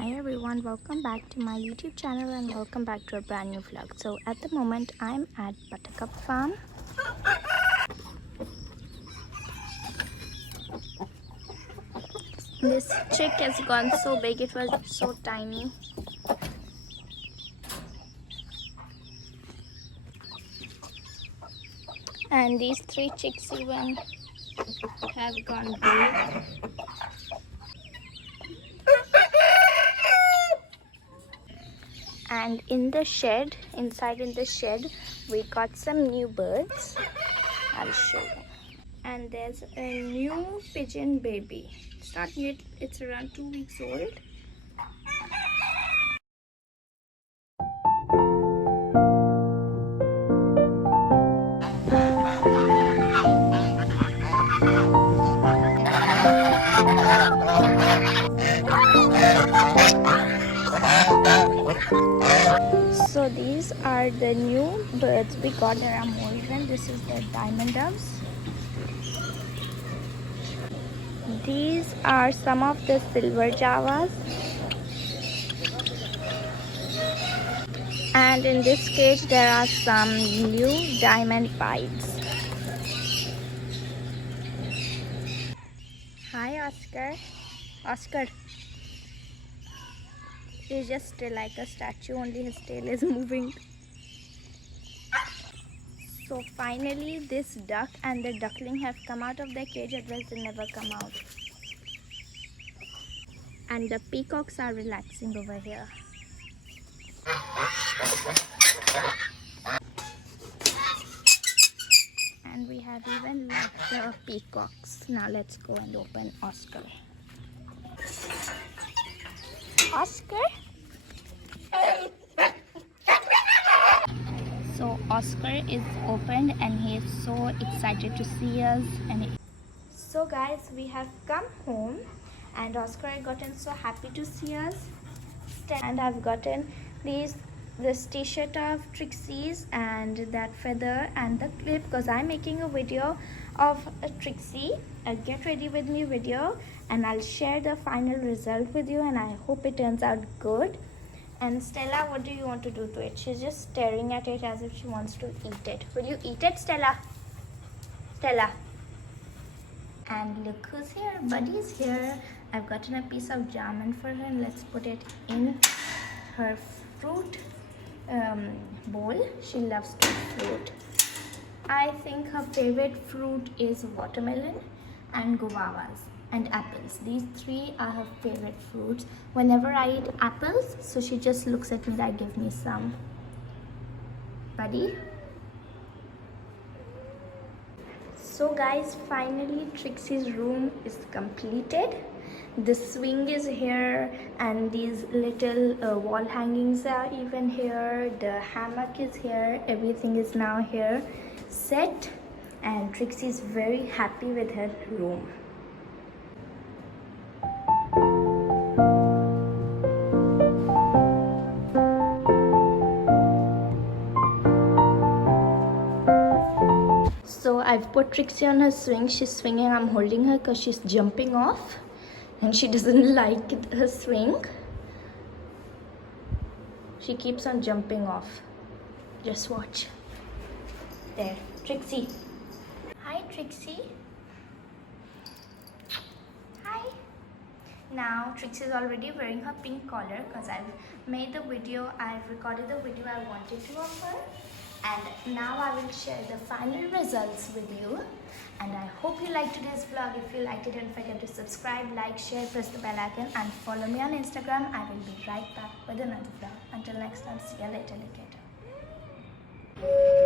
Hi everyone, welcome back to my YouTube channel and welcome back to a brand new vlog. So at the moment I'm at Buttercup Farm. This chick has gone so big, it was so tiny. And these three chicks even have gone big. And in the shed, inside in the shed, we got some new birds. I'll show you. And there's a new pigeon baby. It's not yet, it's around 2 weeks old. So these are the new birds we got. There are more even. This is the diamond doves. These are some of the silver javas. And in this cage there are some new diamond pieds. Hi Oscar. Oscar. He's just still like a statue, only his tail is moving. So finally this duck and the duckling have come out of their cage, otherwise they never come out. And the peacocks are relaxing over here. And we have even left the peacocks. Now let's go and open Oscar. Oscar? So Oscar is opened and he is so excited to see us. So guys, we have come home and Oscar had gotten so happy to see us. And I've gotten this t-shirt of Trixie's and that feather and the clip because I'm making a video of a Trixie, a get ready with me video, and I'll share the final result with you and I hope it turns out good. And Stella, what do you want to do to it? She's just staring at it as if she wants to eat it. Will you eat it, Stella? Stella. And look who's here. Buddy's here. I've gotten a piece of jamun for her and let's put it in her fruit bowl. She loves to eat fruit. I think her favorite fruit is watermelon and guavas and apples. These three are her favorite fruits. Whenever I eat apples, so she just looks at me like, give me some. Buddy? So guys, finally Trixie's room is completed. The swing is here and these little wall hangings are even here. The hammock is here. Everything is now here set and Trixie is very happy with her room. So I've put Trixie on her swing. She's swinging. I'm holding her because she's jumping off and she doesn't like her swing. She keeps on jumping off. Just watch. There, Trixie. Hi, Trixie. Hi. Now Trixie is already wearing her pink collar because I've made the video. I've recorded the video I wanted to of her. And now I will share the final results with you. And I hope you liked today's vlog. If you liked it, don't forget to subscribe, like, share, press the bell icon and follow me on Instagram. I will be right back with another vlog. Until next time, see you later, alligator.